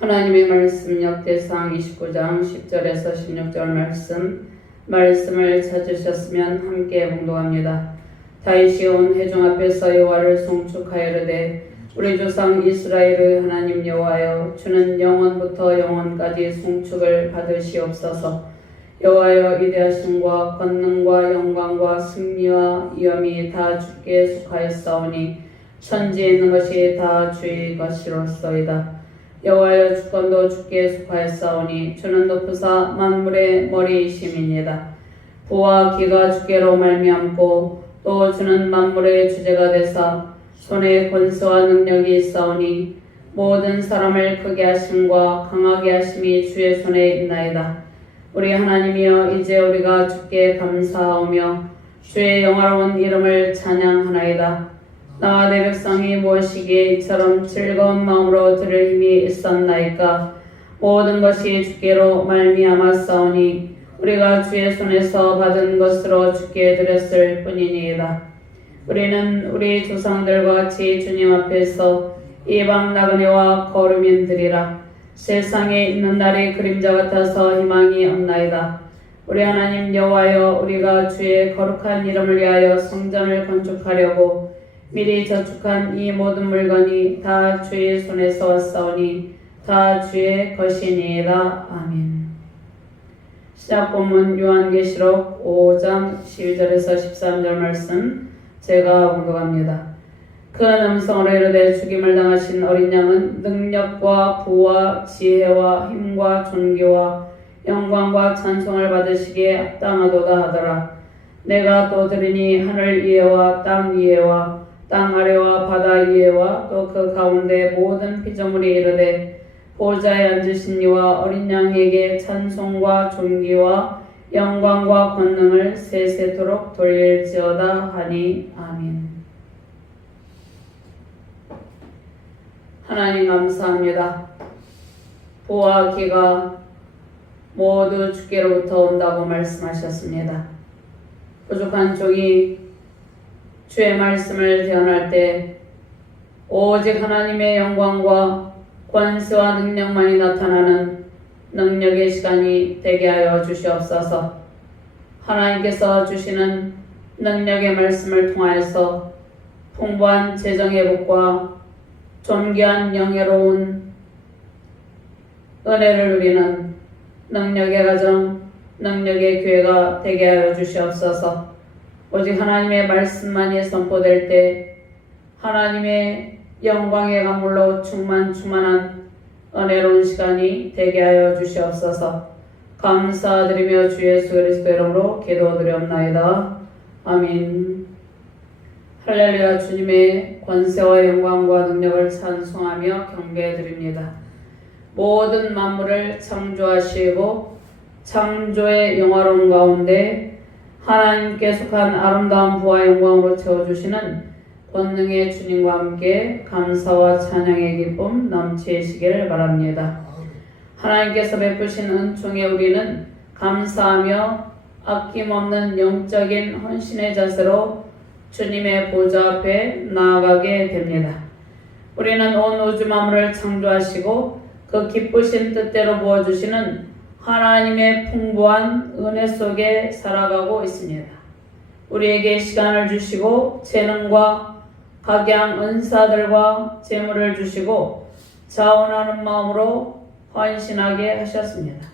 하나님의 말씀 역대상 29장 10절에서 16절 말씀을 찾으셨으면 함께 봉독합니다. 다윗이 온 회중 앞에서 여호와를 송축하여르되 우리 조상 이스라엘의 하나님 여호와여, 주는 영원부터 영원까지 송축을 받으시옵소서. 여호와여, 위대하심과 권능과 영광과 승리와 위엄이 다 주께 속하였사오니 천지에 있는 것이 다 주의 것이로소이다. 여호와여, 주권도 주께 속하였사오니 주는 높으사 만물의 머리이심이니이다. 부와 기가 주께로 말미암고 또 주는 만물의 주제가 되사 손에 권세와 능력이 있사오니 모든 사람을 크게 하심과 강하게 하심이 주의 손에 있나이다. 우리 하나님이여, 이제 우리가 주께 감사하오며 주의 영화로운 이름을 찬양하나이다. 나와 내 백성이 무엇이기에 이처럼 즐거운 마음으로 들을 힘이 있었나이까. 모든 것이 주께로 말미암았사오니 우리가 주의 손에서 받은 것으로 주께 드렸을 뿐이니이다. 우리는 우리 조상들과 같이 주님 앞에서 이방 나그네와 거류민들이라. 세상에 있는 날이 그림자 같아서 희망이 없나이다. 우리 하나님 여호와여, 우리가 주의 거룩한 이름을 위하여 성전을 건축하려고 미리 저축한 이 모든 물건이 다 주의 손에서 왔사오니 다 주의 것이니이다. 아멘. 시작 본문 요한계시록 5장 11절에서 13절 말씀 제가 봉독합니다. 큰 음성으로 이르되 죽임을 당하신 어린 양은 능력과 부와 지혜와 힘과 존귀와 영광과 찬송을 받으시기에 합당하도다 하더라. 내가 또 들으니 하늘 위에와 땅 위에와 땅 아래와 바다 위에와 또 그 가운데 모든 피조물이 이르되 보좌에 앉으신 이와 어린 양에게 찬송과 존귀와 영광과 권능을 세세토록 돌릴지어다 하니. 아멘. 하나님 감사합니다. 보와 기가 모두 주께로부터 온다고 말씀하셨습니다. 부족한 종이 주의 말씀을 대언할 때 오직 하나님의 영광과 권세와 능력만이 나타나는 능력의 시간이 되게 하여 주시옵소서. 하나님께서 주시는 능력의 말씀을 통하여서 풍부한 재정회복과 존귀한 영예로운 은혜를 누리는 능력의 가정, 능력의 교회가 되게 하여 주시옵소서. 오직 하나님의 말씀만이 선포될 때 하나님의 영광의 강물로 충만한 은혜로운 시간이 되게 하여 주시옵소서. 감사드리며 주 예수 그리스도의 이름으로 기도드리옵나이다. 아멘. 할렐루야. 주님의 권세와 영광과 능력을 찬송하며 경배드립니다. 모든 만물을 창조하시고 창조의 영화로운 가운데 하나님께 속한 아름다운 부와 영광으로 채워주시는 권능의 주님과 함께 감사와 찬양의 기쁨 넘치시기를 바랍니다. 하나님께서 베푸신 은총에 우리는 감사하며 아낌없는 영적인 헌신의 자세로 주님의 보좌 앞에 나아가게 됩니다. 우리는 온 우주 만물을 창조하시고 그 기쁘신 뜻대로 부어주시는 하나님의 풍부한 은혜 속에 살아가고 있습니다. 우리에게 시간을 주시고 재능과 각양 은사들과 재물을 주시고 자원하는 마음으로 헌신하게 하셨습니다.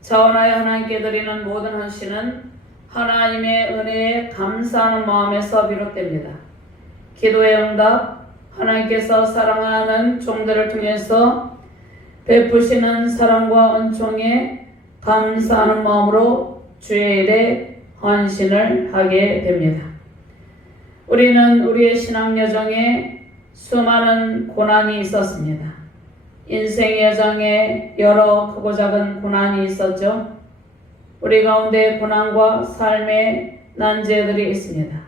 자원하여 하나님께 드리는 모든 헌신은 하나님의 은혜에 감사하는 마음에서 비롯됩니다. 기도의 응답, 하나님께서 사랑하는 종들을 통해서 베푸시는 사랑과 은총에 감사하는 마음으로 주의 일에 헌신을 하게 됩니다. 우리는 우리의 신앙 여정에 수많은 고난이 있었습니다. 인생 여정에 여러 크고 작은 고난이 있었죠. 우리 가운데 고난과 삶의 난제들이 있습니다.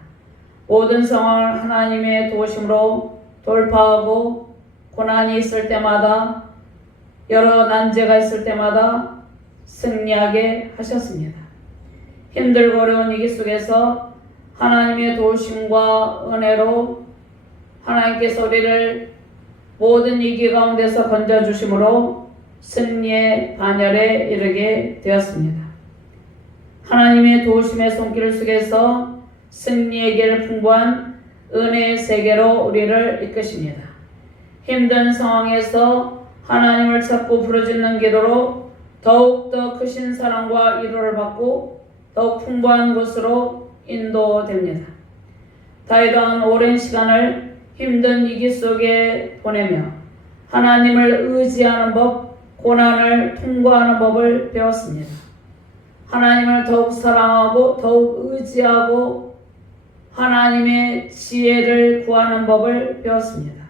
모든 상황을 하나님의 도우심으로 돌파하고 고난이 있을 때마다 여러 난제가 있을 때마다 승리하게 하셨습니다. 힘들고 어려운 위기 속에서 하나님의 도우심과 은혜로 하나님께서 우리를 모든 위기 가운데서 건져주심으로 승리의 반열에 이르게 되었습니다. 하나님의 도우심의 손길 속에서 승리의 길 풍부한 은혜의 세계로 우리를 이끄십니다. 힘든 상황에서 하나님을 찾고 부르짖는 기도로 더욱더 크신 사랑과 위로를 받고 더욱 풍부한 곳으로 인도됩니다. 다윗 왕은 오랜 시간을 힘든 위기 속에 보내며 하나님을 의지하는 법, 고난을 통과하는 법을 배웠습니다. 하나님을 더욱 사랑하고 더욱 의지하고 하나님의 지혜를 구하는 법을 배웠습니다.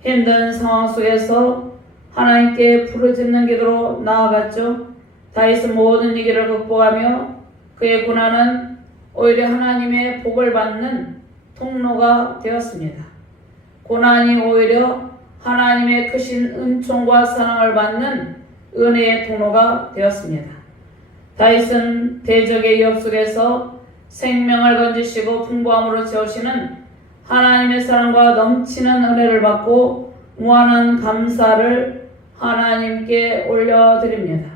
힘든 상황 속에서 하나님께 부르짖는 기도로 나아갔죠. 다윗은 모든 위기를 극복하며 그의 고난은 오히려 하나님의 복을 받는 통로가 되었습니다. 고난이 오히려 하나님의 크신 은총과 사랑을 받는 은혜의 통로가 되었습니다. 다윗은 대적의 위협 속에서 생명을 건지시고 풍부함으로 채우시는 하나님의 사랑과 넘치는 은혜를 받고 무한한 감사를 하나님께 올려드립니다.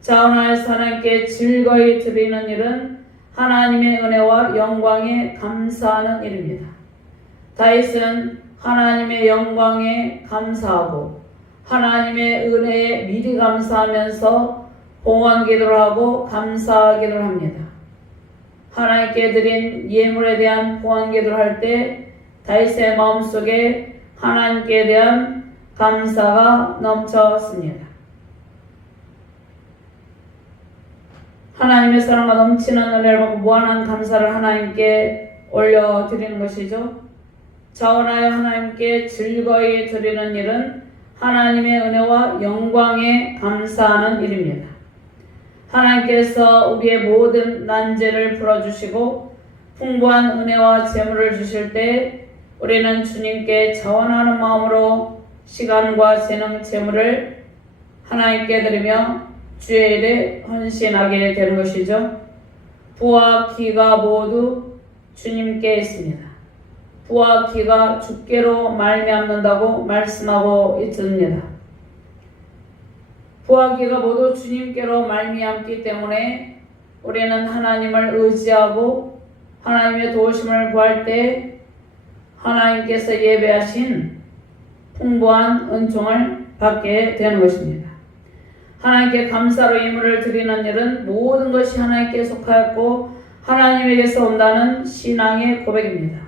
자원하여서 하나님께 즐거이 드리는 일은 하나님의 은혜와 영광에 감사하는 일입니다. 다윗은 하나님의 영광에 감사하고 하나님의 은혜에 미리 감사하면서 봉헌 기도를 하고 감사 기도를 합니다. 하나님께 드린 예물에 대한 봉헌 기도를 할 때 다윗의 마음속에 하나님께 대한 감사가 넘쳤습니다. 하나님의 사랑과 넘치는 은혜를 받고 무한한 감사를 하나님께 올려드리는 것이죠. 자원하여 하나님께 즐거이 드리는 일은 하나님의 은혜와 영광에 감사하는 일입니다. 하나님께서 우리의 모든 난제를 풀어주시고 풍부한 은혜와 재물을 주실 때 우리는 주님께 자원하는 마음으로 시간과 재능, 재물을 하나님께 드리며 주의 일에 헌신하게 되는 것이죠. 부와 기가 모두 주님께 있습니다. 부와 기가 주께로 말미암는다고 말씀하고 있습니다. 부와 기가 모두 주님께로 말미암기 때문에 우리는 하나님을 의지하고 하나님의 도우심을 구할 때 하나님께서 예배하신 풍부한 은총을 받게 되는 것입니다. 하나님께 감사로 예물을 드리는 일은 모든 것이 하나님께 속하였고 하나님에게서 온다는 신앙의 고백입니다.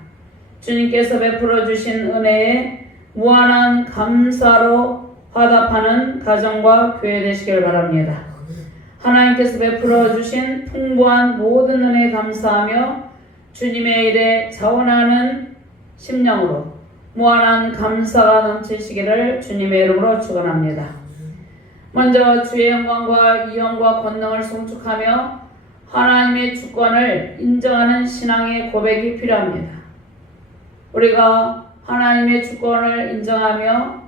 주님께서 베풀어 주신 은혜에 무한한 감사로 화답하는 가정과 교회 되시길 바랍니다. 하나님께서 베풀어 주신 풍부한 모든 은혜에 감사하며 주님의 일에 자원하는 심령으로 무한한 감사가 넘치시기를 주님의 이름으로 축원합니다. 먼저 주의 영광과 위엄과 권능을 송축하며 하나님의 주권을 인정하는 신앙의 고백이 필요합니다. 우리가 하나님의 주권을 인정하며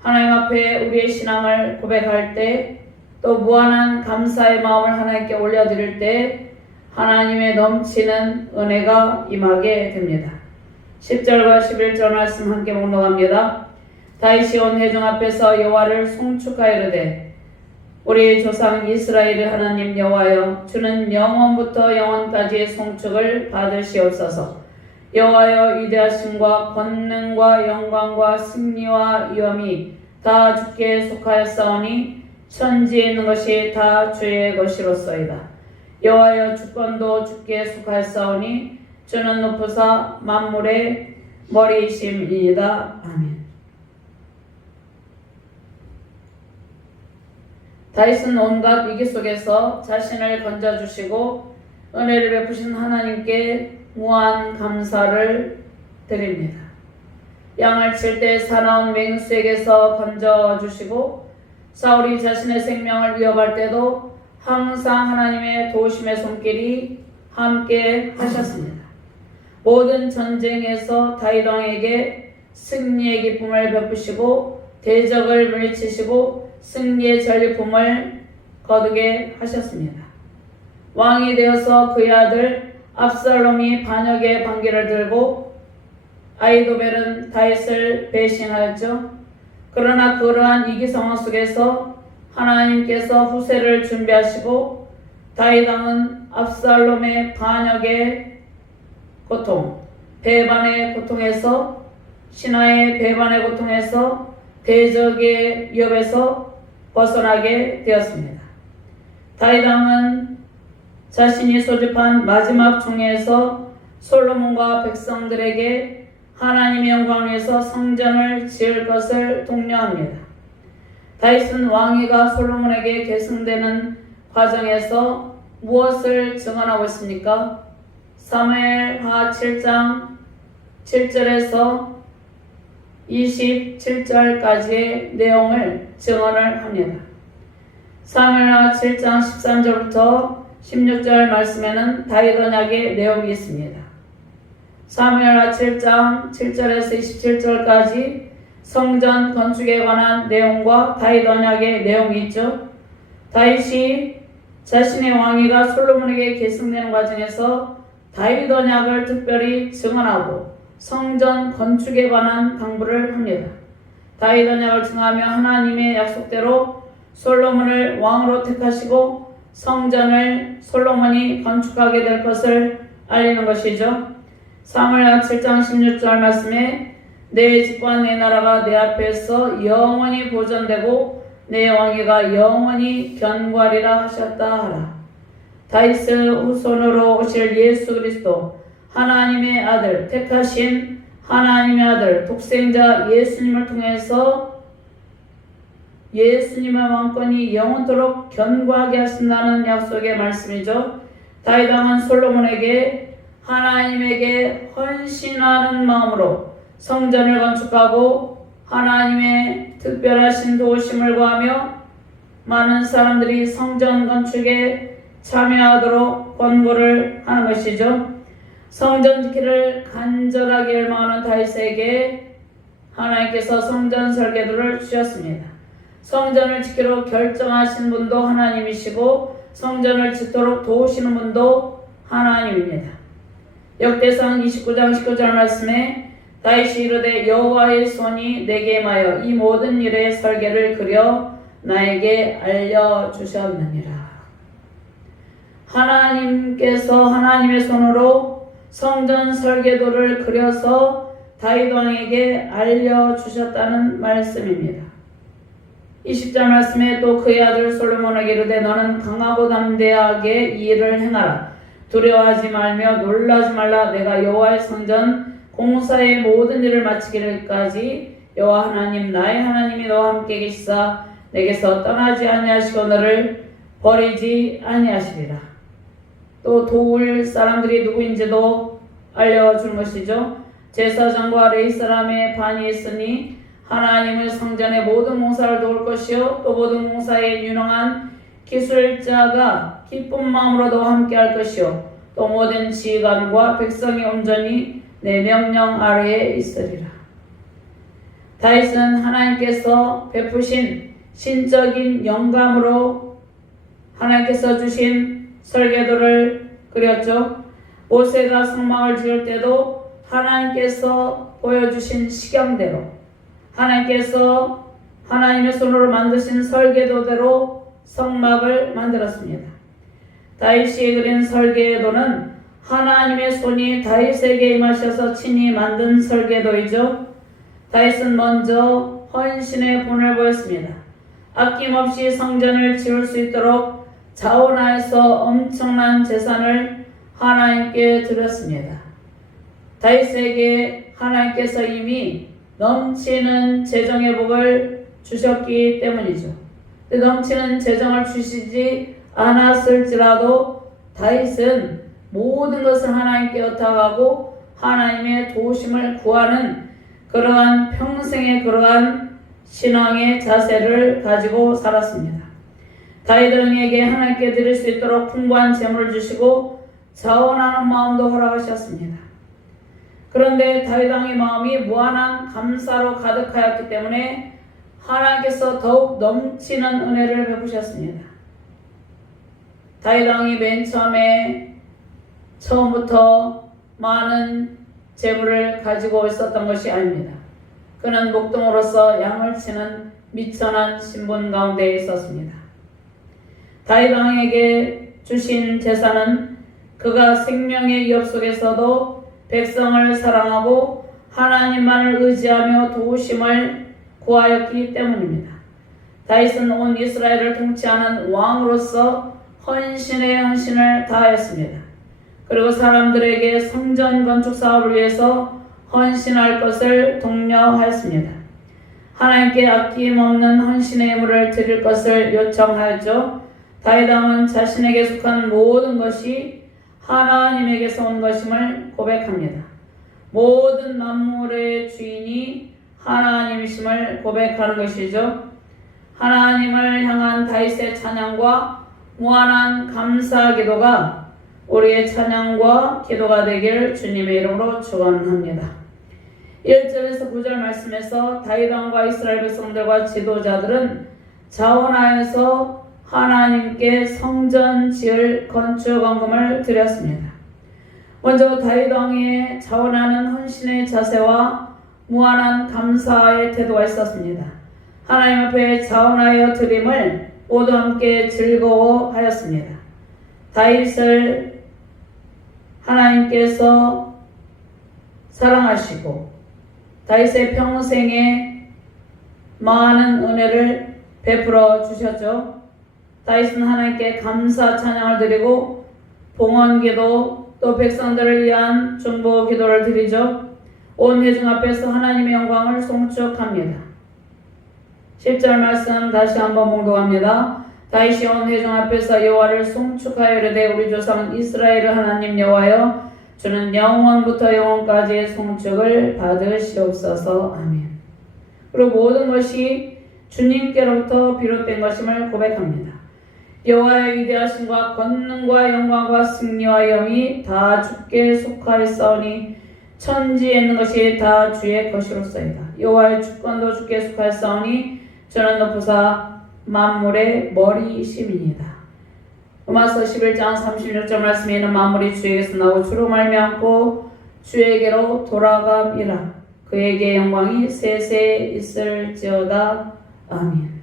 하나님 앞에 우리의 신앙을 고백할 때 또 무한한 감사의 마음을 하나님께 올려드릴 때 하나님의 넘치는 은혜가 임하게 됩니다. 10절과 11절 말씀 함께 묵상합니다. 다윗이 온 회중 앞에서 여호와를 송축하이르되 우리 조상 이스라엘의 하나님 여호와여 주는 영원부터 영원까지의 송축을 받으시옵소서. 여호와여 위대하심과 권능과 영광과 승리와 위엄이 다 주께 속하였사오니 천지에 있는 것이 다 주의 것이로소이다. 여호와여 주권도 주께 속하였사오니 주는 높으사 만물의 머리이심이니이다. 아멘. 다윗은 온갖 위기 속에서 자신을 건져주시고 은혜를 베푸신 하나님께 무한 감사를 드립니다. 양을 칠 때 사나운 맹수에게서 건져주시고 사울이 자신의 생명을 위협할 때도 항상 하나님의 도우심의 손길이 함께 하셨습니다. 모든 전쟁에서 다윗 왕에게 승리의 기쁨을 베푸시고 대적을 물리치시고 승리의 전리품을 거두게 하셨습니다. 왕이 되어서 그의 아들 압살롬이 반역의 반기를 들고 아히도벨은 다윗을 배신하였죠. 그러나 그러한 위기 상황 속에서 하나님께서 후세를 준비하시고 다윗 왕은 압살롬의 반역의 고통, 배반의 고통에서 신하의 배반의 고통에서 대적의 위협에서 벗어나게 되었습니다. 다윗 왕은 자신이 소집한 마지막 총회에서 솔로몬과 백성들에게 하나님의 영광을 위해서 성전을 지을 것을 독려합니다. 다윗은 왕위가 솔로몬에게 계승되는 과정에서 무엇을 증언하고 있습니까? 사무엘하 7장 7절에서 27절까지의 내용을 증언을 합니다. 사무엘하 7장 13절부터 16절 말씀에는 다윗 언약의 내용이 있습니다. 사무엘하 7장 7절에서 27절까지 성전 건축에 관한 내용과 다윗 언약의 내용이 있죠. 다윗이 자신의 왕위가 솔로몬에게 계승되는 과정에서 다윗 언약을 특별히 증언하고 성전 건축에 관한 강구를 합니다. 다윗 언약을 증하며 하나님의 약속대로 솔로몬을 왕으로 택하시고 성전을 솔로몬이 건축하게 될 것을 알리는 것이죠. 사무엘하 7장 16절 말씀에 내 집과 내 나라가 내 앞에서 영원히 보존되고 내 왕위가 영원히 견고하리라 하셨다 하라. 다윗의 후손으로 오실 예수 그리스도 하나님의 아들, 택하신 하나님의 아들, 독생자 예수님을 통해서 예수님의 왕권이 영원토록 견고하게 하신다는 약속의 말씀이죠. 다윗 왕은 솔로몬에게 하나님에게 헌신하는 마음으로 성전을 건축하고 하나님의 특별하신 도우심을 구하며 많은 사람들이 성전 건축에 참여하도록 권고를 하는 것이죠. 성전 짓기를 간절하게 열망하는 다윗에게 하나님께서 성전 설계도를 주셨습니다. 성전을 짓기로 결정하신 분도 하나님이시고 성전을 짓도록 도우시는 분도 하나님입니다. 역대상 29장 19절 말씀에 다윗이 이르되 여호와의 손이 내게 임하여 이 모든 일의 설계를 그려 나에게 알려주셨느니라. 하나님께서 하나님의 손으로 성전 설계도를 그려서 다윗 왕에게 알려주셨다는 말씀입니다. 20절 말씀에 또 그의 아들 솔로몬에게 이르되 너는 강하고 담대하게 이 일을 행하라. 두려워하지 말며 놀라지 말라. 내가 여호와의 성전 공사의 모든 일을 마치기까지 여호와 하나님 나의 하나님이 너와 함께 계시사 내게서 떠나지 아니하시고 너를 버리지 아니하시리라. 또 도울 사람들이 누구인지도 알려준 것이죠. 제사장과 레위 사람의 반이 있으니 하나님의 성전의 모든 공사를 도울 것이요 또 모든 공사에 유능한 기술자가 기쁜 마음으로 너와 함께 할 것이요 또 모든 지휘관과 백성이 온전히 내 명령 아래에 있으리라. 다윗은 하나님께서 베푸신 신적인 영감으로 하나님께서 주신 설계도를 그렸죠. 모세가 성막을 지을 때도 하나님께서 보여주신 시경대로 하나님께서 하나님의 손으로 만드신 설계도대로 성막을 만들었습니다. 다윗이 그린 설계도는 하나님의 손이 다윗에게 임하셔서 친히 만든 설계도이죠. 다윗은 먼저 헌신의 본을 보였습니다. 아낌없이 성전을 지을 수 있도록 자원하여서 엄청난 재산을 하나님께 드렸습니다. 다윗에게 하나님께서 이미 넘치는 재정의 복을 주셨기 때문이죠. 넘치는 재정을 주시지 않았을지라도 다윗은 모든 것을 하나님께 의탁하고 하나님의 도우심을 구하는 그러한 평생의 그러한 신앙의 자세를 가지고 살았습니다. 다윗 왕에게 하나님께 드릴 수 있도록 풍부한 재물을 주시고 자원하는 마음도 허락하셨습니다. 그런데 다윗 왕의 마음이 무한한 감사로 가득하였기 때문에 하나님께서 더욱 넘치는 은혜를 베푸셨습니다. 다윗 왕이 맨 처음부터 많은 재물을 가지고 있었던 것이 아닙니다. 그는 목동으로서 양을 치는 미천한 신분 가운데 있었습니다. 다윗 왕에게 주신 제사는 그가 생명의 위협 속에서도 백성을 사랑하고 하나님만을 의지하며 도우심을 구하였기 때문입니다. 다윗은 온 이스라엘을 통치하는 왕으로서 헌신의 헌신을 다하였습니다. 그리고 사람들에게 성전 건축 사업을 위해서 헌신할 것을 독려하였습니다. 하나님께 아낌없는 헌신의 예물을 드릴 것을 요청하였죠. 다윗 왕은 자신에게 속한 모든 것이 하나님에게서 온 것임을 고백합니다. 모든 만물의 주인이 하나님이심을 고백하는 것이죠. 하나님을 향한 다윗의 찬양과 무한한 감사 기도가 우리의 찬양과 기도가 되길 주님의 이름으로 축원합니다. 1절에서 9절 말씀에서 다윗 왕과 이스라엘 백성들과 지도자들은 자원하여서 하나님께 성전 지을 건축 헌금을 드렸습니다. 먼저 다윗 왕의 자원하는 헌신의 자세와 무한한 감사의 태도가 있었습니다. 하나님 앞에 자원하여 드림을 모두 함께 즐거워하였습니다. 다윗을 하나님께서 사랑하시고 다윗의 평생에 많은 은혜를 베풀어 주셨죠. 다윗은 하나님께 감사 찬양을 드리고 봉헌기도 또 백성들을 위한 중보 기도를 드리죠. 온 회중 앞에서 하나님의 영광을 송축합니다. 10절 말씀 다시 한번 봉독합니다. 다윗이 온 회중 앞에서 여호와를 송축하여 이르되 우리 조상 이스라엘의 하나님 여호와여 주는 영원부터 영원까지의 송축을 받으시옵소서. 아멘. 그리고 모든 것이 주님께로부터 비롯된 것임을 고백합니다. 여호와의 위대하심과 권능과 영광과 승리와 영이 다 주께 속하였사오니 천지에 있는 것이 다 주의 것이로소이다. 여호와의 주권도 주께 속하였사오니 저는 높으사 만물의 머리이심이니이다. 로마서 11장 36절 말씀에 있는 만물이 주에게서 나고 주로 말미암고 주에게로 돌아감이라. 그에게 영광이 세세 있을지어다. 아멘.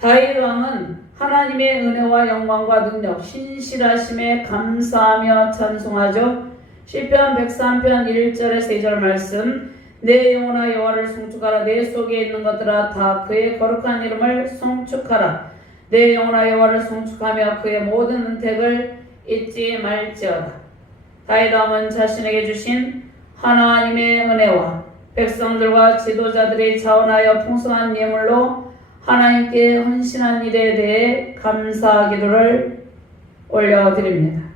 다윗 왕은 하나님의 은혜와 영광과 능력, 신실하심에 감사하며 찬송하죠. 시편 103편 1절에서 2절 말씀 내 영혼아 여호와를 송축하라. 내 속에 있는 것들아 다 그의 거룩한 이름을 송축하라. 내 영혼아 여호와를 송축하며 그의 모든 은택을 잊지 말지어다. 다윗 왕은 자신에게 주신 하나님의 은혜와 백성들과 지도자들이 자원하여 풍성한 예물로 하나님께 헌신한 일에 대해 감사 기도를 올려드립니다.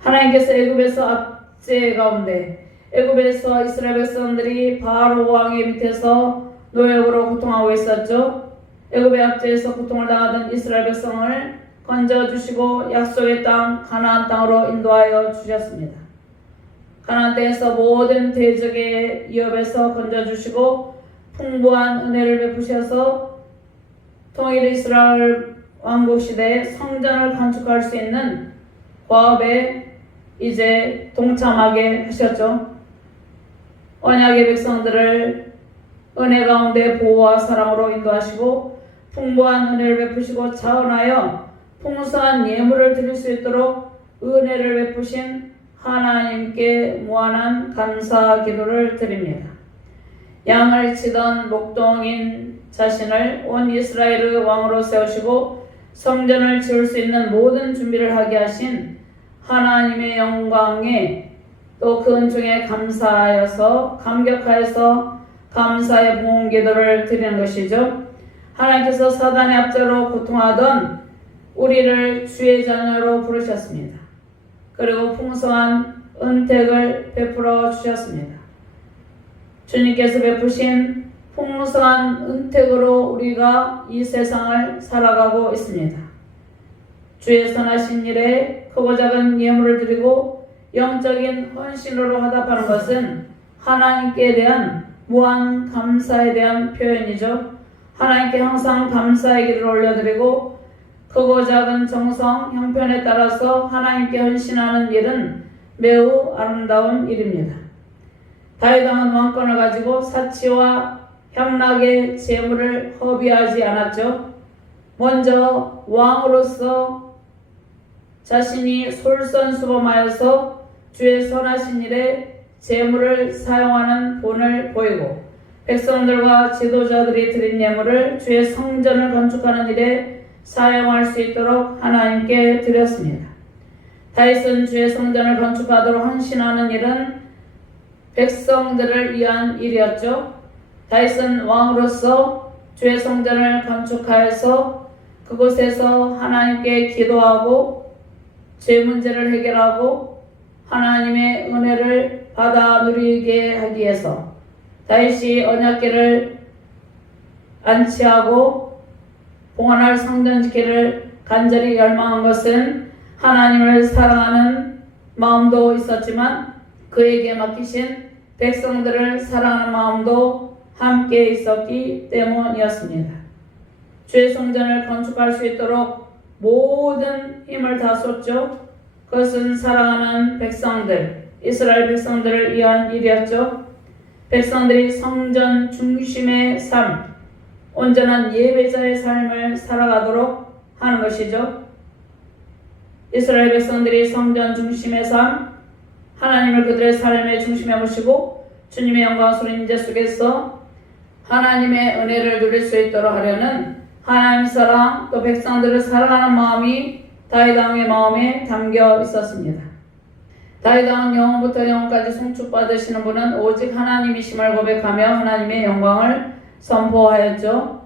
하나님께서 애굽에서 압제 가운데 애굽에서 이스라엘 백성들이 바로 왕의 밑에서 노역으로 고통하고 있었죠. 애굽의 압제에서 고통을 당하던 이스라엘 백성을 건져주시고 약속의 땅 가나안 땅으로 인도하여 주셨습니다. 가나안 땅에서 모든 대적의 위협에서 건져주시고 풍부한 은혜를 베푸셔서 통일 이스라엘 왕국 시대에 성전을 건축할 수 있는 과업에 이제 동참하게 하셨죠. 언약의 백성들을 은혜 가운데 보호와 사랑으로 인도하시고 풍부한 은혜를 베푸시고 자원하여 풍성한 예물을 드릴 수 있도록 은혜를 베푸신 하나님께 무한한 감사 기도를 드립니다. 양을 치던 목동인 자신을 온 이스라엘의 왕으로 세우시고 성전을 지을 수 있는 모든 준비를 하게 하신 하나님의 영광에 또 그 은총에 감사하여서 감격하여서 감사의 봉헌 기도를 드리는 것이죠. 하나님께서 사단의 압제로 고통하던 우리를 주의 자녀로 부르셨습니다. 그리고 풍성한 은택을 베풀어 주셨습니다. 주님께서 베푸신 풍성한 은택으로 우리가 이 세상을 살아가고 있습니다. 주의 선하신 일에 크고 작은 예물을 드리고 영적인 헌신으로 화답하는 것은 하나님께 대한 무한 감사에 대한 표현이죠. 하나님께 항상 감사의 기도를 올려드리고 크고 작은 정성, 형편에 따라서 하나님께 헌신하는 일은 매우 아름다운 일입니다. 다윗 왕은 왕권을 가지고 사치와 향락의 재물을 허비하지 않았죠. 먼저 왕으로서 자신이 솔선수범하여서 주의 선하신 일에 재물을 사용하는 본을 보이고 백성들과 지도자들이 드린 예물을 주의 성전을 건축하는 일에 사용할 수 있도록 하나님께 드렸습니다. 다윗은 주의 성전을 건축하도록 헌신하는 일은 백성들을 위한 일이었죠. 다윗은 왕으로서 주의 성전을 건축하여서 그곳에서 하나님께 기도하고 죄 문제를 해결하고 하나님의 은혜를 받아 누리게 하기 위해서 다윗이 언약궤를 안치하고 봉헌할 성전 짓기를 간절히 열망한 것은 하나님을 사랑하는 마음도 있었지만 그에게 맡기신 백성들을 사랑하는 마음도 함께 있었기 때문이었습니다. 주의 성전을 건축할 수 있도록 모든 힘을 다 쏟죠. 그것은 사랑하는 백성들, 이스라엘 백성들을 위한 일이었죠. 백성들이 성전 중심의 삶, 온전한 예배자의 삶을 살아가도록 하는 것이죠. 이스라엘 백성들이 성전 중심의 삶, 하나님을 그들의 삶의 중심에 모시고 주님의 영광스러운 임재 속에서 하나님의 은혜를 누릴 수 있도록 하려는 하나님 사랑 또 백성들을 사랑하는 마음이 다윗 왕의 마음에 담겨 있었습니다. 다윗 왕은 영원부터 영원까지 송축받으시는 분은 오직 하나님이심을 고백하며 하나님의 영광을 선포하였죠.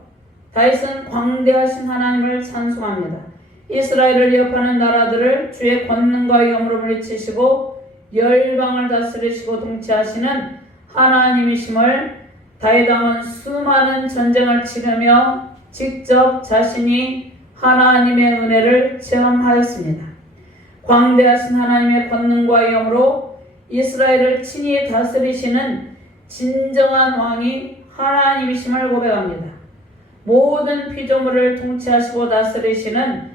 다윗은 광대하신 하나님을 찬송합니다. 이스라엘을 위협하는 나라들을 주의 권능과 위엄으로 물리치시고 열방을 다스리시고 통치하시는 하나님이심을 다윗 왕은 수많은 전쟁을 치르며 직접 자신이 하나님의 은혜를 체험하였습니다. 광대하신 하나님의 권능과 위엄으로 이스라엘을 친히 다스리시는 진정한 왕이 하나님이심을 고백합니다. 모든 피조물을 통치하시고 다스리시는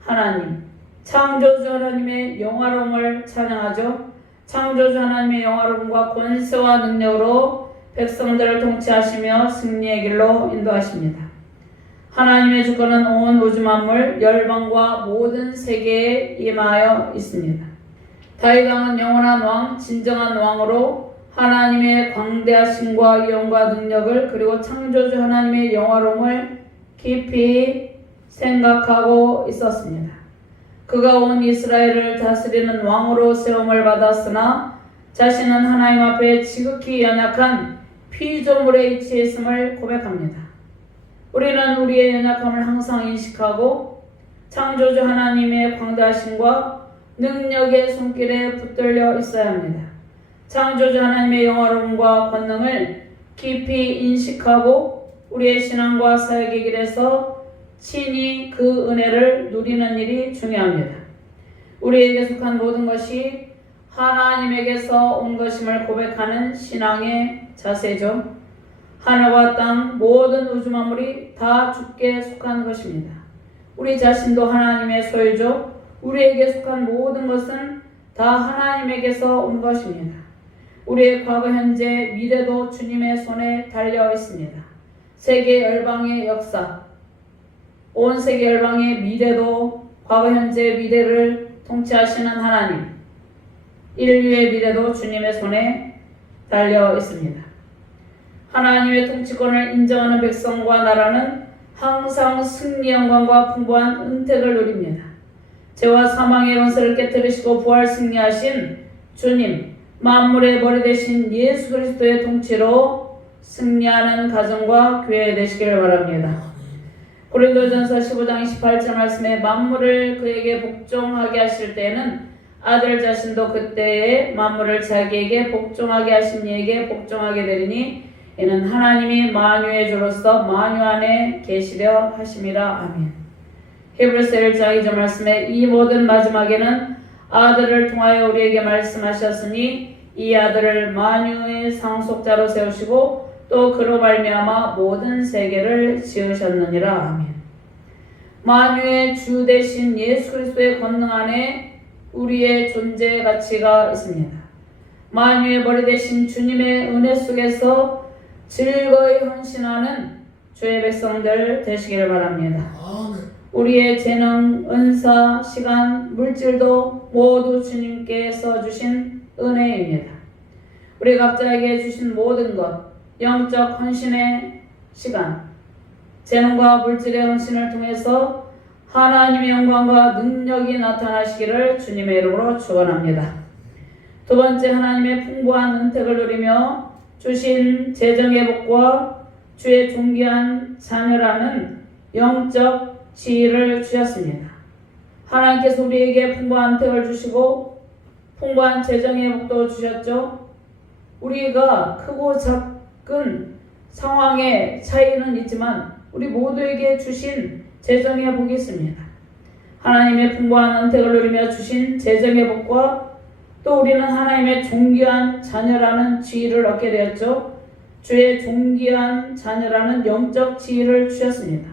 하나님, 창조주 하나님의 영화로움을 찬양하죠. 창조주 하나님의 영화로움과 권세와 능력으로 백성들을 통치하시며 승리의 길로 인도하십니다. 하나님의 주권은 온 우주 만물, 열방과 모든 세계에 임하여 있습니다. 다윗 왕은 영원한 왕, 진정한 왕으로 하나님의 광대하심과 위엄과 능력을 그리고 창조주 하나님의 영화로움을 깊이 생각하고 있었습니다. 그가 온 이스라엘을 다스리는 왕으로 세움을 받았으나 자신은 하나님 앞에 지극히 연약한 피조물에 위치해 있음을 고백합니다. 우리는 우리의 연약함을 항상 인식하고 창조주 하나님의 광대하심과 능력의 손길에 붙들려 있어야 합니다. 창조주 하나님의 영화로움과 권능을 깊이 인식하고 우리의 신앙과 사역의 길에서 친히 그 은혜를 누리는 일이 중요합니다. 우리에게 속한 모든 것이 하나님에게서 온 것임을 고백하는 신앙의 자세죠. 하늘과 땅 모든 우주 만물이 다 주께 속한 것입니다. 우리 자신도 하나님의 소유죠. 우리에게 속한 모든 것은 다 하나님에게서 온 것입니다. 우리의 과거, 현재, 미래도 주님의 손에 달려 있습니다. 세계 열방의 역사, 온 세계 열방의 미래도 과거, 현재, 미래를 통치하시는 하나님, 인류의 미래도 주님의 손에 달려 있습니다. 하나님의 통치권을 인정하는 백성과 나라는 항상 승리 영광과 풍부한 은택을 누립니다. 죄와 사망의 권세를 깨뜨리시고 부활 승리하신 주님, 만물의 머리 되신 예수 그리스도의 통치로 승리하는 가정과 교회 되시기를 바랍니다. 고린도전서 15장 28절 말씀에 만물을 그에게 복종하게 하실 때에는 아들 자신도 그때에 만물을 자기에게 복종하게 하신 이에게 복종하게 되리니 이는 하나님이 만유의 주로서 만유 안에 계시려 하심이라. 아멘. 히브리서 1장 2절 말씀에 이 모든 마지막에는 아들을 통하여 우리에게 말씀하셨으니 이 아들을 만유의 상속자로 세우시고 또 그로 말미암아 모든 세계를 지으셨느니라. 아멘. 만유의 주 되신 예수 그리스도의 권능 안에 우리의 존재 가치가 있습니다. 만유의 머리 대신 주님의 은혜 속에서 즐거이 헌신하는 주의 백성들 되시기를 바랍니다. 우리의 재능, 은사, 시간, 물질도 모두 주님께서 주신 은혜입니다. 우리 각자에게 주신 모든 것, 영적 헌신의 시간, 재능과 물질의 헌신을 통해서 하나님의 영광과 능력이 나타나시기를 주님의 이름으로 축원합니다. 두 번째, 하나님의 풍부한 은택을 누리며 주신 재정의 복과 주의 존귀한 자녀라는 영적 지위를 주셨습니다. 하나님께서 우리에게 풍부한 은택을 주시고 풍부한 재정의 복도 주셨죠. 우리가 크고 작은 상황의 차이는 있지만 우리 모두에게 주신 재정의 복이 있습니다. 하나님의 풍부한 은택을 누리며 주신 재정의 복과 또 우리는 하나님의 존귀한 자녀라는 지위를 얻게 되었죠. 주의 존귀한 자녀라는 영적 지위를 주셨습니다.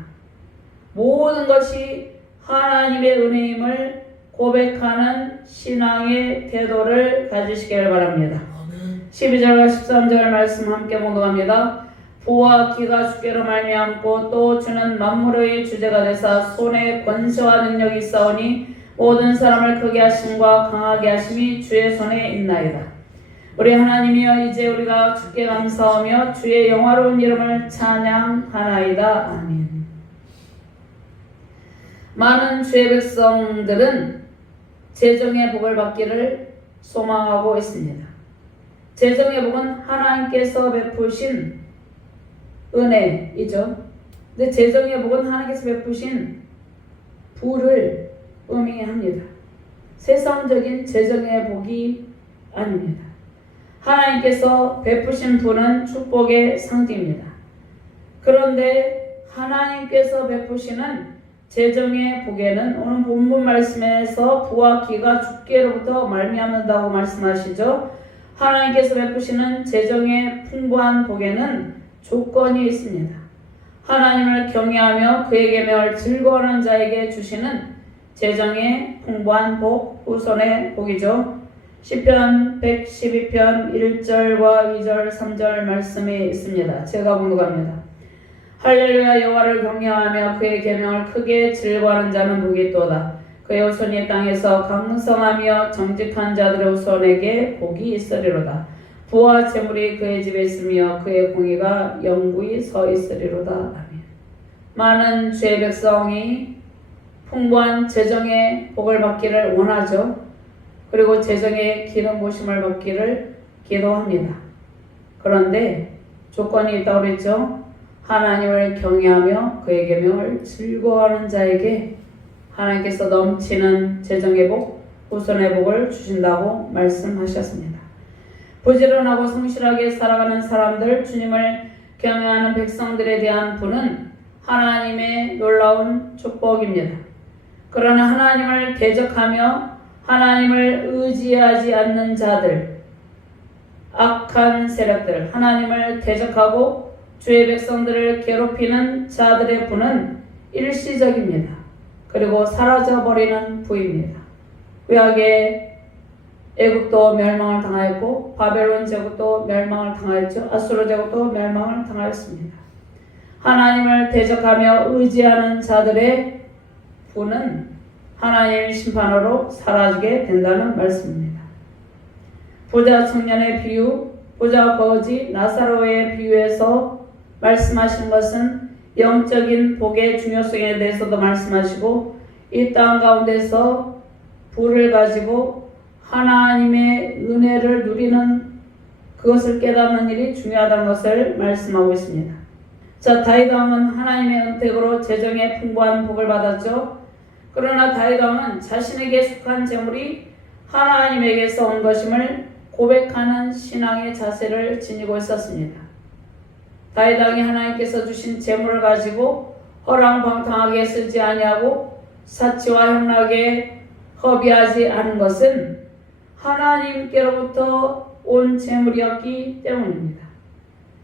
모든 것이 하나님의 은혜임을 고백하는 신앙의 태도를 가지시기를 바랍니다. 12절과 13절 말씀 함께 봉독합니다. 부와 기가 주께로 말미암고 또 주는 만물의 주제가 되사 손에 권세와 능력이 있사오니 모든 사람을 크게 하심과 강하게 하심이 주의 손에 있나이다. 우리 하나님이여, 이제 우리가 주께 감사하며 주의 영화로운 이름을 찬양하나이다. 아멘. 많은 주의 백성들은 재정의 복을 받기를 소망하고 있습니다. 재정의 복은 하나님께서 베푸신 은혜이죠. 근데 재정의 복은 하나님께서 베푸신 부를 의미합니다. 세상적인 재정의 복이 아닙니다. 하나님께서 베푸신 부는 축복의 상징입니다. 그런데 하나님께서 베푸시는 재정의 복에는 오늘 본문 말씀에서 부와 기가 주께로부터 말미암는다고 말씀하시죠. 하나님께서 베푸시는 재정의 풍부한 복에는 조건이 있습니다. 하나님을 경외하며 그에게 매일 즐거워하는 자에게 주시는 재정의 풍부한 복, 후손의 복이죠. 시편 112편 1절과 2절 3절 말씀이 있습니다. 제가 봉독합니다. 할렐루야, 여호와를 경외하며 그의 계명을 크게 즐거워하는 자는 복이 있도다. 그의 후손이 땅에서 강성하며 정직한 자들의 후손에게 복이 있으리로다. 부와 재물이 그의 집에 있으며 그의 공의가 영구히 서 있으리로다. 아멘. 많은 주의 백성이 풍부한 재정의 복을 받기를 원하죠. 그리고 재정의 기름 부으심을 받기를 기도합니다. 그런데 조건이 있다고 그랬죠. 하나님을 경외하며 그의 계명을 즐거워하는 자에게 하나님께서 넘치는 재정의 복, 후손의 복을 주신다고 말씀하셨습니다. 부지런하고 성실하게 살아가는 사람들, 주님을 경외하는 백성들에 대한 부는 하나님의 놀라운 축복입니다. 그러나 하나님을 대적하며 하나님을 의지하지 않는 자들, 악한 세력들, 하나님을 대적하고 주의 백성들을 괴롭히는 자들의 부는 일시적입니다. 그리고 사라져버리는 부입니다. 구약의 애국도 멸망을 당하였고 바벨론 제국도 멸망을 당하였죠. 아수르 제국도 멸망을 당하였습니다. 하나님을 대적하며 의지하는 자들의 부는 하나님의 심판으로 사라지게 된다는 말씀입니다. 부자 청년의 비유, 부자 거지 나사로의 비유에서 말씀하신 것은 영적인 복의 중요성에 대해서도 말씀하시고 이 땅 가운데서 부를 가지고 하나님의 은혜를 누리는 그것을 깨닫는 일이 중요하다는 것을 말씀하고 있습니다. 자, 다윗 왕은 하나님의 은택으로 재정의 풍부한 복을 받았죠. 그러나 다윗 왕은 자신에게 속한 재물이 하나님에게서 온 것임을 고백하는 신앙의 자세를 지니고 있었습니다. 다윗 왕이 하나님께서 주신 재물을 가지고 허랑방탕하게 쓰지 아니하고 사치와 향락에 허비하지 않은 것은 하나님께로부터 온 재물이었기 때문입니다.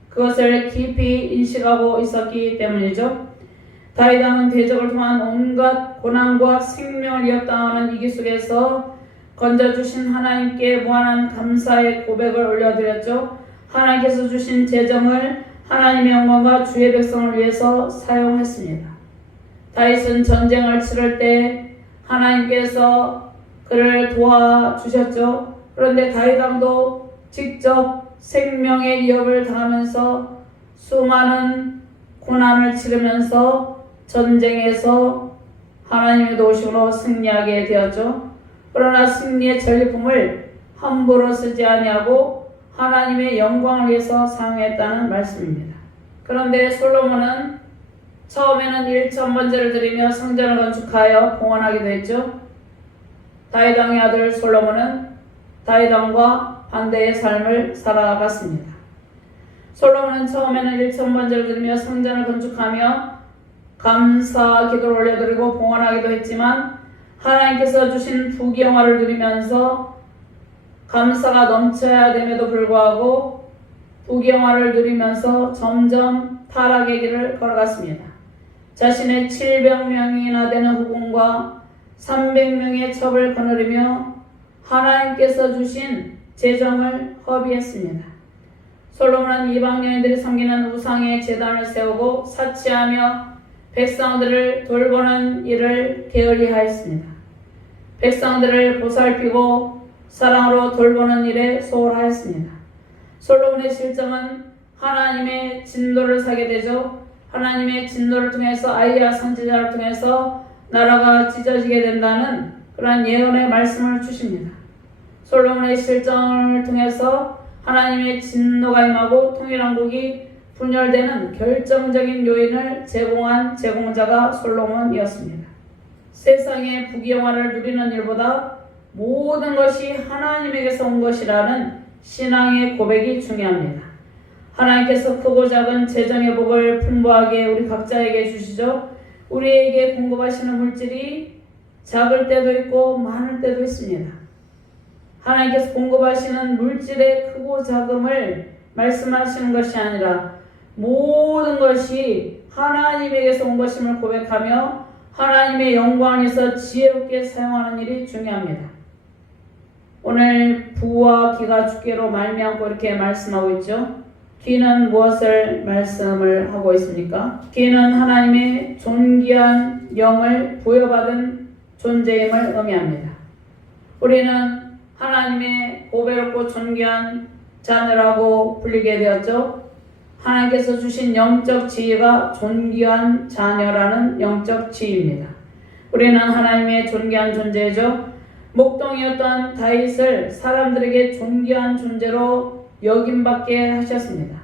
그것을 깊이 인식하고 있었기 때문이죠. 다윗 왕은 대적을 통한 온갖 고난과 생명을 이어당하는 위기 속에서 건져주신 하나님께 무한한 감사의 고백을 올려드렸죠. 하나님께서 주신 재정을 하나님의 영광과 주의 백성을 위해서 사용했습니다. 다윗은 전쟁을 치를 때 하나님께서 그를 도와주셨죠. 그런데 다윗 왕도 직접 생명의 위협을 당하면서 수많은 고난을 치르면서 전쟁에서 하나님의 도우심으로 승리하게 되었죠. 그러나 승리의 전리품을 함부로 쓰지 아니하고 하나님의 영광을 위해서 사용했다는 말씀입니다. 그런데 솔로몬은 처음에는 1,000번제를 드리며 성전을 건축하여 봉헌하기도 했죠. 다윗 왕의 아들 솔로몬은 다윗 왕과 반대의 삶을 살아갔습니다. 솔로몬은 처음에는 1,000번제를 드리며 성전을 건축하며 감사 기도를 올려드리고 봉헌하기도 했지만 하나님께서 주신 부귀영화를 누리면서 감사가 넘쳐야 됨에도 불구하고 부귀영화를 누리면서 점점 타락의 길을 걸어갔습니다. 자신의 700명이나 되는 후궁과 300명의 첩을 거느리며 하나님께서 주신 재정을 허비했습니다. 솔로몬은 이방 여인들이 섬기는 우상의 제단을 세우고 사치하며 백성들을 돌보는 일을 게을리하였습니다. 백성들을 보살피고 사랑으로 돌보는 일에 소홀하였습니다. 솔로몬의 실정은 하나님의 진노를 사게 되죠. 하나님의 진노를 통해서 아이야 선지자를 통해서 나라가 찢어지게 된다는 그러한 예언의 말씀을 주십니다. 솔로몬의 실정을 통해서 하나님의 진노가 임하고 통일왕국이 분열되는 결정적인 요인을 제공한 제공자가 솔로몬이었습니다. 세상의 부귀영화를 누리는 일보다 모든 것이 하나님에게서 온 것이라는 신앙의 고백이 중요합니다. 하나님께서 크고 작은 재정의 복을 풍부하게 우리 각자에게 주시죠. 우리에게 공급하시는 물질이 작을 때도 있고 많을 때도 있습니다. 하나님께서 공급하시는 물질의 크고 작음을 말씀하시는 것이 아니라 모든 것이 하나님에게서 온 것임을 고백하며 하나님의 영광에서 지혜롭게 사용하는 일이 중요합니다. 오늘 부와 기가 주께로 말미암고 이렇게 말씀하고 있죠. 기는 무엇을 말씀을 하고 있습니까? 기는 하나님의 존귀한 영을 부여받은 존재임을 의미합니다. 우리는 하나님의 보배롭고 존귀한 자녀라고 불리게 되었죠. 하나님께서 주신 영적 지위가 존귀한 자녀라는 영적 지위입니다. 우리는 하나님의 존귀한 존재죠. 목동이었던 다윗을 사람들에게 존귀한 존재로 여김받게 하셨습니다.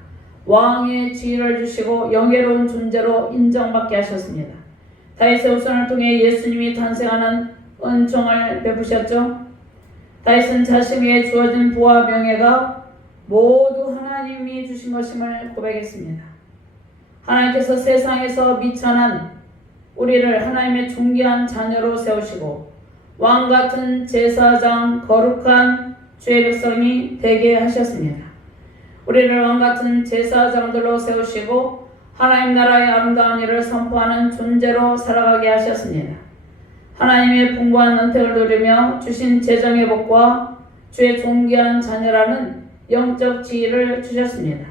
왕의 지위를 주시고 영예로운 존재로 인정받게 하셨습니다. 다윗의 후손을 통해 예수님이 탄생하는 은총을 베푸셨죠. 다윗은 자신에게 주어진 부와 명예가 모두 하나님이 주신 것임을 고백했습니다. 하나님께서 세상에서 미천한 우리를 하나님의 존귀한 자녀로 세우시고 왕같은 제사장 거룩한 주의 백성이 되게 하셨습니다. 우리를 왕같은 제사장들로 세우시고 하나님 나라의 아름다운 일을 선포하는 존재로 살아가게 하셨습니다. 하나님의 풍부한 은택을 누리며 주신 재정의 복과 주의 존귀한 자녀라는 영적 지위를 주셨습니다.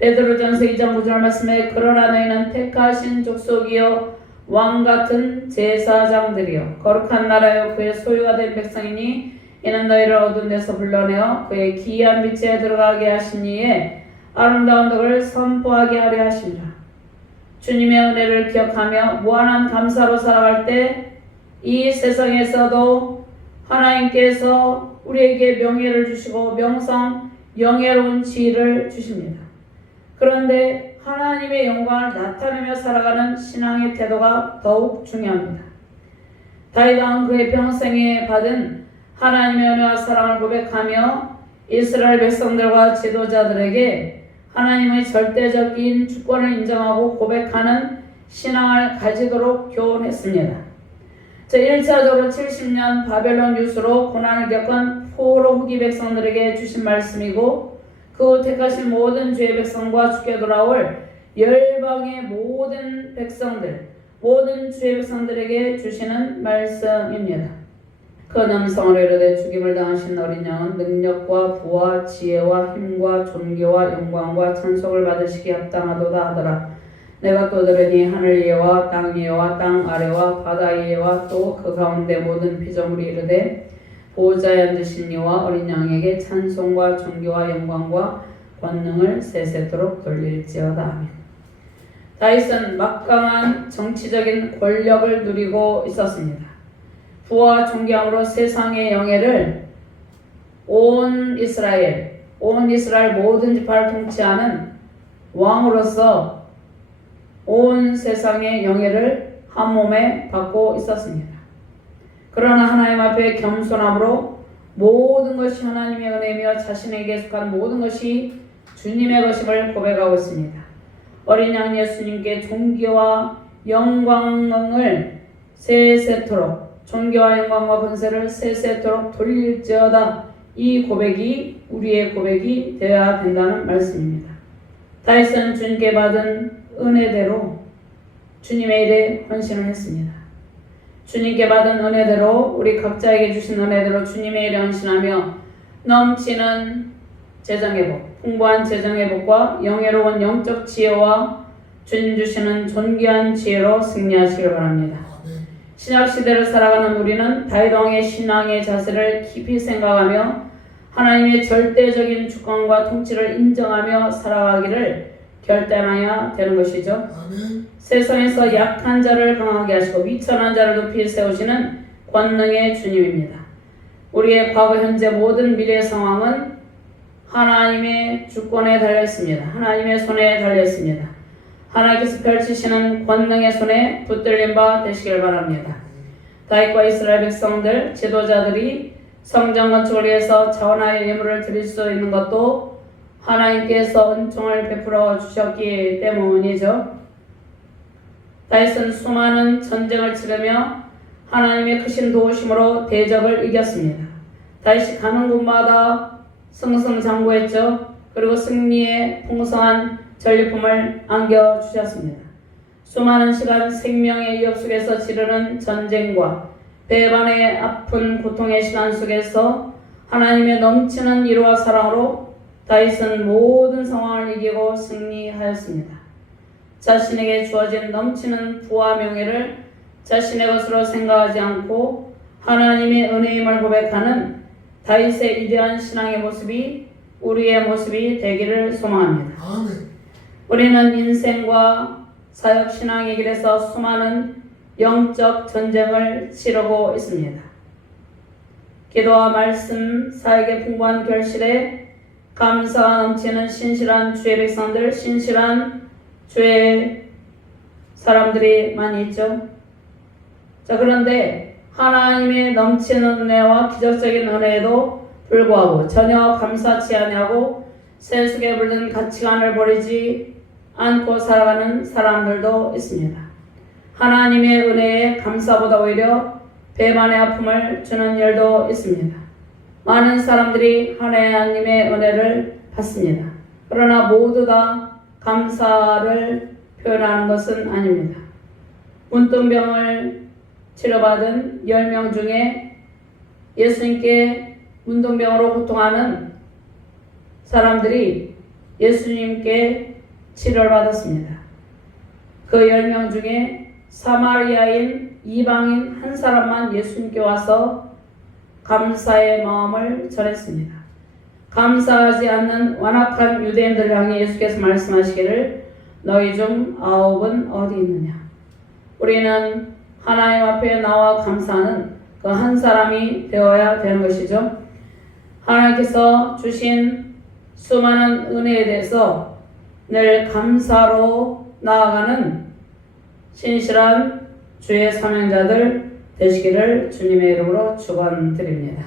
베드로전서 2장 9절 말씀에 그러나 너희는 택하신 족속이요 왕같은 제사장들이요 거룩한 나라요 그의 소유가 된 백성이니 이는 너희를 어두운 데서 불러내어 그의 기이한 빛에 들어가게 하시니에 아름다운 덕을 선포하게 하려 하시니라. 주님의 은혜를 기억하며 무한한 감사로 살아갈 때 이 세상에서도 하나님께서 우리에게 명예를 주시고 명성 영예로운 지위를 주십니다. 그런데 하나님의 영광을 나타내며 살아가는 신앙의 태도가 더욱 중요합니다. 다윗 왕은 그의 평생에 받은 하나님의 은혜와 사랑을 고백하며 이스라엘 백성들과 지도자들에게 하나님의 절대적인 주권을 인정하고 고백하는 신앙을 가지도록 교훈했습니다. 제1차적으로 70년 바벨론 유수로 고난을 겪은 포로 후기 백성들에게 주신 말씀이고 그 후 택하신 모든 주의 백성과 주께 돌아올 열방의 모든 백성들, 모든 주의 백성들에게 주시는 말씀입니다. 그 남성으로 이르되 죽임을 당하신 어린 양은 능력과 부와 지혜와 힘과 존귀와 영광과 찬송을 받으시기 합당하도다 하더라. 내가 또 들으니 하늘 위에와 땅 위에와 땅 아래와 바다 위에와 또 그 가운데 모든 피조물이 이르되 보호자에 앉으신 이와 어린 양에게 찬송과 존귀와 영광과 권능을 세세토록 돌릴지어다. 아멘. 다윗은 막강한 정치적인 권력을 누리고 있었습니다. 부와 존귀함으로 세상의 영예를 온 이스라엘 모든 지파를 통치하는 왕으로서 온 세상의 영예를 한 몸에 받고 있었습니다. 그러나 하나님 앞에 겸손함으로 모든 것이 하나님의 은혜이며 자신에게 속한 모든 것이 주님의 것임을 고백하고 있습니다. 어린 양 예수님께 존귀와 영광을 세세토록 존귀와 영광과 권세를 세세토록 돌릴지어다. 이 고백이 우리의 고백이 되어야 된다는 말씀입니다. 다윗은 주님께 받은 은혜대로 주님의 일에 헌신을 했습니다. 주님께 받은 은혜대로 우리 각자에게 주신 은혜대로 주님의 일에 헌신하며 넘치는 재정회복, 풍부한 재정회복과 영예로운 영적 지혜와 주님 주시는 존귀한 지혜로 승리하시길 바랍니다. 신약시대를 살아가는 우리는 다윗 왕의 신앙의 자세를 깊이 생각하며 하나님의 절대적인 주권과 통치를 인정하며 살아가기를 결단해야 되는 것이죠. 아멘. 세상에서 약한 자를 강하게 하시고 비천한 자를 높이 세우시는 권능의 주님입니다. 우리의 과거, 현재, 모든 미래 상황은 하나님의 주권에 달려있습니다. 하나님의 손에 달려있습니다. 하나님께서 펼치시는 권능의 손에 붙들린 바 되시길 바랍니다. 다윗과 이스라엘 백성들, 지도자들이 성전 건축을 위해서 자원하여 예물을 드릴 수 있는 것도 하나님께서 은총을 베풀어 주셨기 때문이죠. 다윗은 수많은 전쟁을 치르며 하나님의 크신 도우심으로 대적을 이겼습니다. 다윗이 가는 곳마다 승승장구했죠. 그리고 승리의 풍성한 전리품을 안겨주셨습니다. 수많은 시간 생명의 위협 속에서 치르는 전쟁과 배반의 아픈 고통의 시간 속에서 하나님의 넘치는 위로와 사랑으로 다윗은 모든 상황을 이기고 승리하였습니다. 자신에게 주어진 넘치는 부와 명예를 자신의 것으로 생각하지 않고 하나님의 은혜임을 고백하는 다윗의 위대한 신앙의 모습이 우리의 모습이 되기를 소망합니다. 아멘. 우리는 인생과 사역 신앙의 길에서 수많은 영적 전쟁을 치르고 있습니다. 기도와 말씀, 사역의 풍부한 결실에 감사가 넘치는 신실한 주의 백성들, 신실한 주의 사람들이 많이 있죠. 자, 그런데 하나님의 넘치는 은혜와 기적적인 은혜에도 불구하고 전혀 감사치 아니하고 세속에 물든 가치관을 버리지 않고 살아가는 사람들도 있습니다. 하나님의 은혜에 감사보다 오히려 배반의 아픔을 주는 일도 있습니다. 많은 사람들이 하나님의 은혜를 받습니다. 그러나 모두 다 감사를 표현하는 것은 아닙니다. 문둥병을 치료받은 10명 중에 예수님께 문둥병으로 고통하는 사람들이 예수님께 치료를 받았습니다. 그 10명 중에 사마리아인 이방인 한 사람만 예수님께 와서 감사의 마음을 전했습니다. 감사하지 않는 완악한 유대인들을 향해 예수께서 말씀하시기를 너희 중 9은 어디 있느냐. 우리는 하나님 앞에 나와 감사하는 그 한 사람이 되어야 되는 것이죠. 하나님께서 주신 수많은 은혜에 대해서 늘 감사로 나아가는 신실한 주의 사명자들 되시기를 주님의 이름으로 축원드립니다.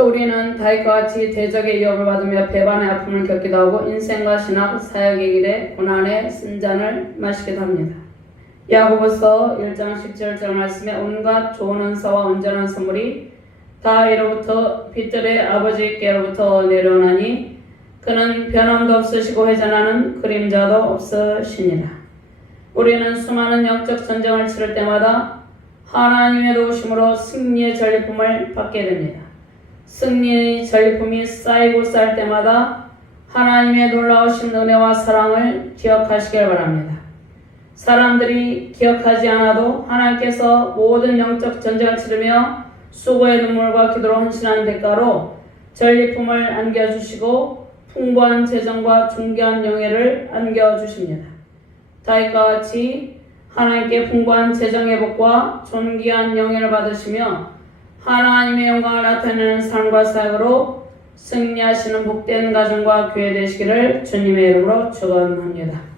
우리는 다윗과 같이 대적의 위협을 받으며 배반의 아픔을 겪기도 하고 인생과 신학, 사역의 길에 고난의 쓴잔을 마시기도 합니다. 야고보서 1장 17절 말씀에 온갖 좋은 은사와 온전한 선물이 다 이로부터 빛들의 아버지께로부터 내려오나니 그는 변함도 없으시고 회전하는 그림자도 없으시니라. 우리는 수많은 영적 전쟁을 치를 때마다 하나님의 도우심으로 승리의 전리품을 받게 됩니다. 승리의 전리품이 쌓이고 쌓일 때마다 하나님의 놀라우신 은혜와 사랑을 기억하시길 바랍니다. 사람들이 기억하지 않아도 하나님께서 모든 영적 전쟁을 치르며 수고의 눈물과 기도로 헌신한 대가로 전리품을 안겨주시고 풍부한 재정과 존귀한 영예를 안겨주십니다. 다윗과 같이 하나님께 풍부한 재정의 복과 존귀한 영예를 받으시며 하나님의 영광을 나타내는 삶과 사역으로 승리하시는 복된 가정과 교회 되시기를 주님의 이름으로 축원합니다.